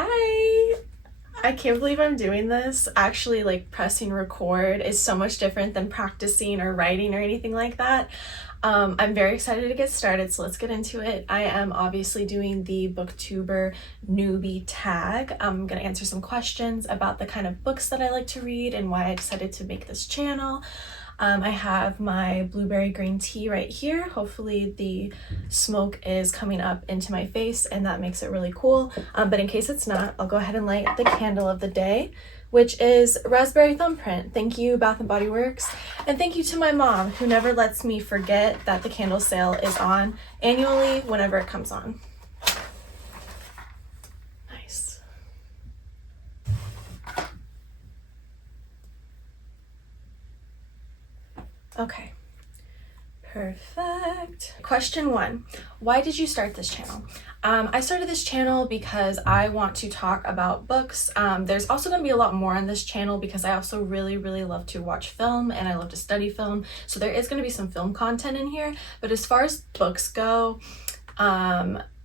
Hi! I can't believe I'm doing this. Actually, like pressing record is so much different than practicing or writing or anything like that. I'm very excited to get started, so let's get into it. I am obviously doing the booktuber newbie tag. I'm gonna answer some questions about the kind of books that I like to read and why I decided to make this channel. I have my blueberry green tea right here. Hopefully the smoke is coming up into my face and that makes it really cool. But in case it's not, I'll go ahead and light the candle of the day, which is raspberry thumbprint. Thank you, Bath & Body Works. And thank you to my mom, who never lets me forget that the candle sale is on annually whenever it comes on. Nice. Okay. Perfect. Question 1. Why did you start this channel? I started this channel because I want to talk about books. There's also going to be a lot more on this channel because I also really love to watch film and I love to study film. So there is going to be some film content in here. But as far as books go,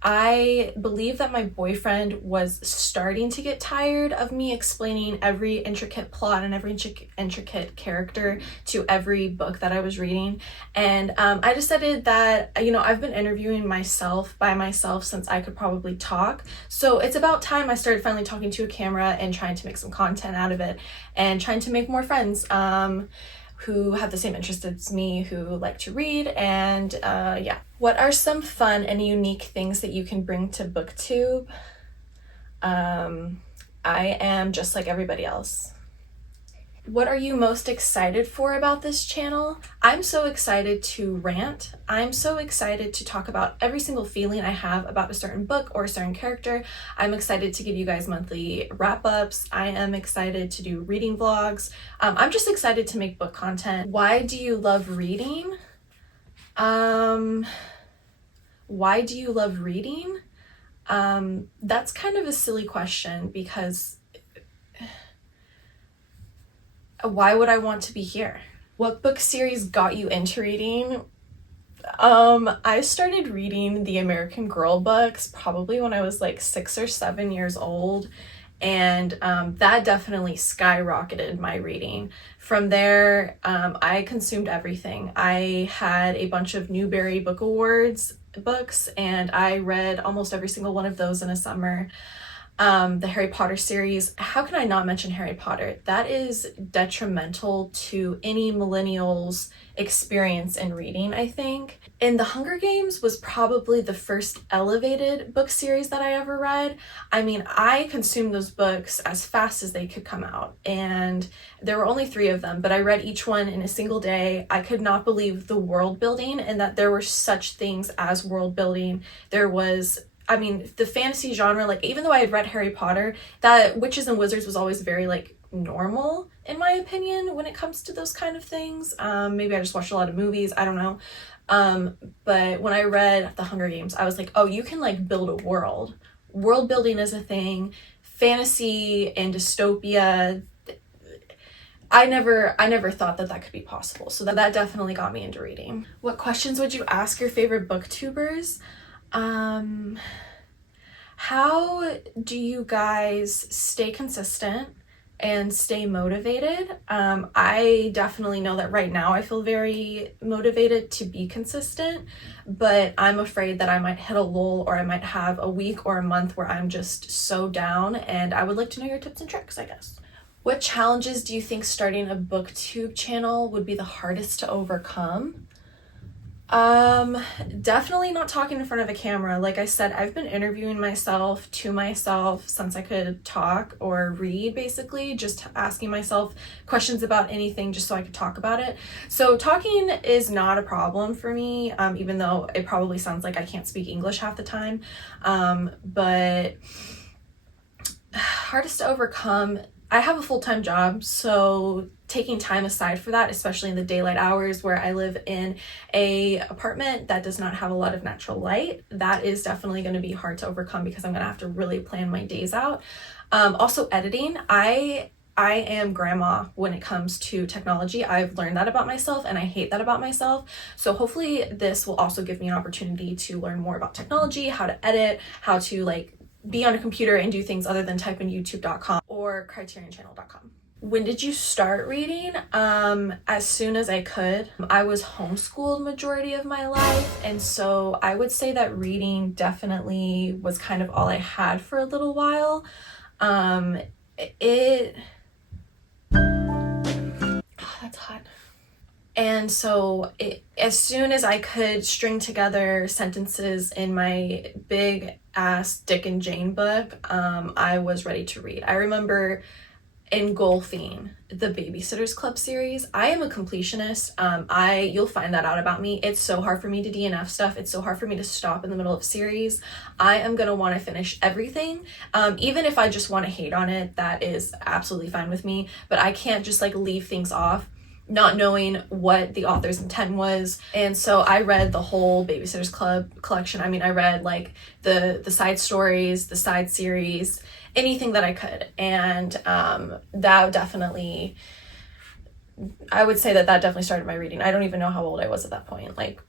I believe that my boyfriend was starting to get tired of me explaining every intricate plot and every intricate character to every book that I was reading. And I decided that, I've been interviewing myself by myself since I could probably talk. So it's about time I started finally talking to a camera and trying to make some content out of it and trying to make more friends who have the same interests as me, who like to read, and yeah. What are some fun and unique things that you can bring to BookTube? I am just like everybody else. What are you most excited for about this channel? I'm so excited to rant. I'm so excited to talk about every single feeling I have about a certain book or a certain character. I'm excited to give you guys monthly wrap-ups. I am excited to do reading vlogs. I'm just excited to make book content. Why do you love reading? Why do you love reading? That's kind of a silly question because why would I want to be here? What book series got you into reading? I started reading the American Girl books probably when I was like 6 or 7 years old, and that definitely skyrocketed my reading. From there, I consumed everything. I had a bunch of Newbery Book Awards books, and I read almost every single one of those in a summer. The Harry Potter series, how can I not mention Harry Potter? That is detrimental to any millennial's experience in reading, I think. And The Hunger Games was probably the first elevated book series that I ever read. I mean, I consumed those books as fast as they could come out, and there were only 3 of them, but I read each one in a single day. I could not believe the world building and that there were such things as world building. There was, I mean, the fantasy genre, like even though I had read Harry Potter, that witches and wizards was always very like normal in my opinion when it comes to those kind of things. Maybe I just watched a lot of movies, I don't know. But when I read The Hunger Games, I was like, oh, you can like build a world. World building is a thing. Fantasy and dystopia, I never thought that could be possible. So that definitely got me into reading. What questions would you ask your favorite booktubers? How do you guys stay consistent and stay motivated? I definitely know that right now I feel very motivated to be consistent, but I'm afraid that I might hit a lull or I might have a week or a month where I'm just so down, and I would like to know your tips and tricks, I guess. What challenges do you think starting a booktube channel would be the hardest to overcome? Definitely not talking in front of a camera. Like I said, I've been interviewing myself to myself since I could talk or read, basically, just asking myself questions about anything just so I could talk about it. So talking is not a problem for me, even though it probably sounds like I can't speak English half the time. But hardest to overcome, I have a full-time job, so taking time aside for that, especially in the daylight hours where I live in a apartment that does not have a lot of natural light, that is definitely going to be hard to overcome because I'm going to have to really plan my days out. Also editing, I am grandma when it comes to technology. I've learned that about myself and I hate that about myself. So hopefully this will also give me an opportunity to learn more about technology, how to edit, how to like be on a computer and do things other than type in youtube.com or criterionchannel.com. When did you start reading? As soon as I could. I was homeschooled majority of my life, and so I would say that reading definitely was kind of all I had for a little while. Oh, that's hot. And so as soon as I could string together sentences in my big ass Dick and Jane book, I was ready to read. I remember engulfing the Babysitter's Club series. I am a completionist. You'll find that out about me. It's so hard for me to DNF stuff. It's so hard for me to stop in the middle of a series. I am gonna want to finish everything. Even if I just want to hate on it, that is absolutely fine with me. But I can't just like leave things off not knowing what the author's intent was. And so I read the whole Babysitter's Club collection. I mean, I read like the side stories, the side series, anything that I could. And that definitely, I would say that definitely started my reading. I don't even know how old I was at that point, like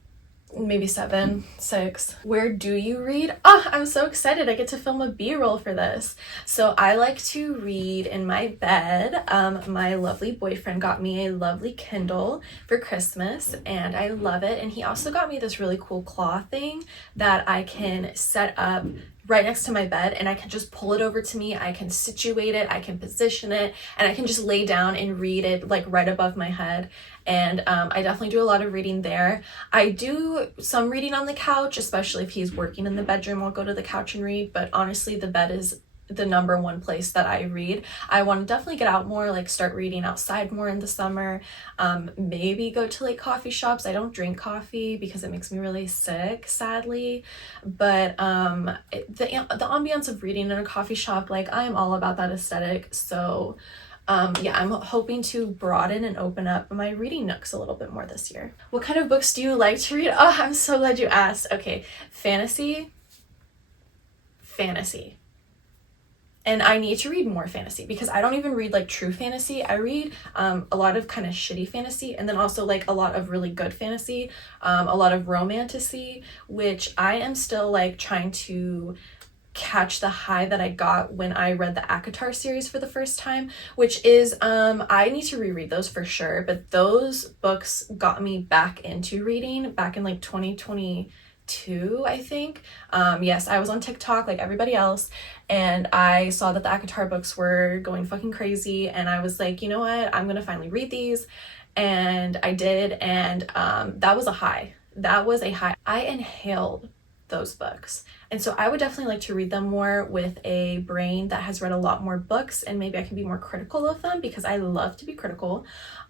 maybe 7, 6. Where do you read? Oh, I'm so excited. I get to film a B-roll for this. So I like to read in my bed. My lovely boyfriend got me a lovely Kindle for Christmas, and I love it. And he also got me this really cool claw thing that I can set up right next to my bed, and I can just pull it over to me. I can situate it, I can position it, and I can just lay down and read it like right above my head. And I definitely do a lot of reading there. I do some reading on the couch, especially if he's working in the bedroom. I'll go to the couch and read, but honestly the bed is the number one place that I read. I want to definitely get out more, like start reading outside more in the summer. Maybe go to like coffee shops. I don't drink coffee because it makes me really sick, sadly. But the ambiance of reading in a coffee shop, like I am all about that aesthetic. So yeah, I'm hoping to broaden and open up my reading nooks a little bit more this year. What kind of books do you like to read? Oh, I'm so glad you asked. Okay, fantasy. And I need to read more fantasy because I don't even read like true fantasy. I read a lot of kind of shitty fantasy, and then also like a lot of really good fantasy, a lot of romantasy, which I am still like trying to catch the high that I got when I read the ACOTAR series for the first time, which is I need to reread those for sure, but those books got me back into reading back in like 2022, I think. Yes, I was on TikTok like everybody else, and I saw that the ACOTAR books were going fucking crazy, and I was like, you know what, I'm gonna finally read these. And I did, and that was a high. I inhaled those books, and so I would definitely like to read them more with a brain that has read a lot more books, and maybe I can be more critical of them because I love to be critical,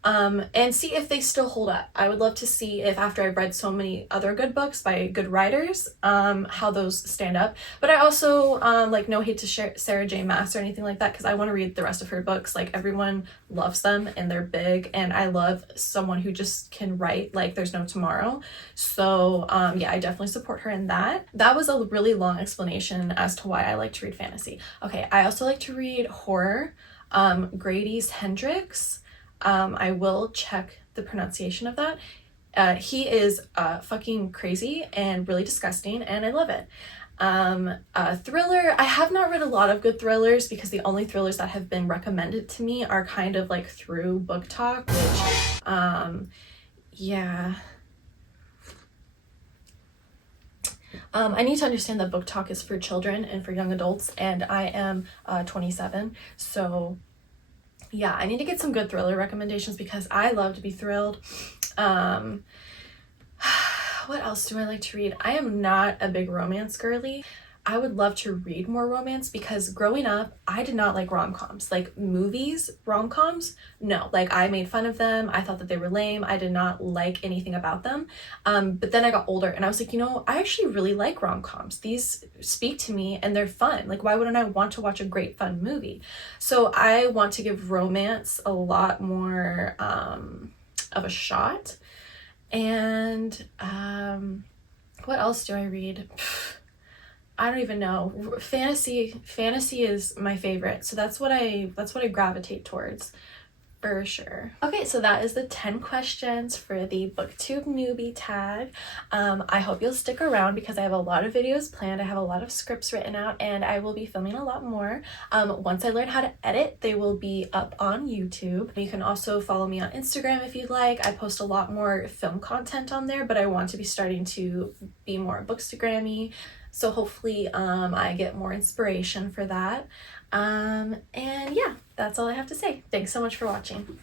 and see if they still hold up. I would love to see if after I've read so many other good books by good writers, how those stand up. But I also like, no hate to Sarah J Maas or anything like that, because I want to read the rest of her books. Like everyone loves them and they're big, and I love someone who just can write like there's no tomorrow. So yeah, I definitely support her in that. That was a really long explanation as to why I like to read fantasy. Okay, I also like to read horror. Grady's Hendrix. I will check the pronunciation of that. He is fucking crazy and really disgusting, and I love it. Thriller. I have not read a lot of good thrillers because the only thrillers that have been recommended to me are kind of like through Book Talk, which, yeah. I need to understand that Book Talk is for children and for young adults, and I am 27, so yeah, I need to get some good thriller recommendations because I love to be thrilled. What else do I like to read? I am not a big romance girly. I would love to read more romance because growing up, I did not like rom-coms. Like movies, rom-coms, no. Like I made fun of them. I thought that they were lame. I did not like anything about them. But then I got older and I was like, you know, I actually really like rom-coms. These speak to me and they're fun. Like why wouldn't I want to watch a great fun movie? So I want to give romance a lot more of a shot. And what else do I read? I don't even know. Fantasy is my favorite, so that's what I gravitate towards For sure. Okay, so that is the 10 questions for the booktube newbie tag. I hope you'll stick around because I have a lot of videos planned. I have a lot of scripts written out and I will be filming a lot more. Once I learn how to edit, they will be up on YouTube. You can also follow me on Instagram if you'd like. I post a lot more film content on there, but I want to be starting to be more bookstagrammy. So hopefully I get more inspiration for that. And yeah, that's all I have to say. Thanks so much for watching.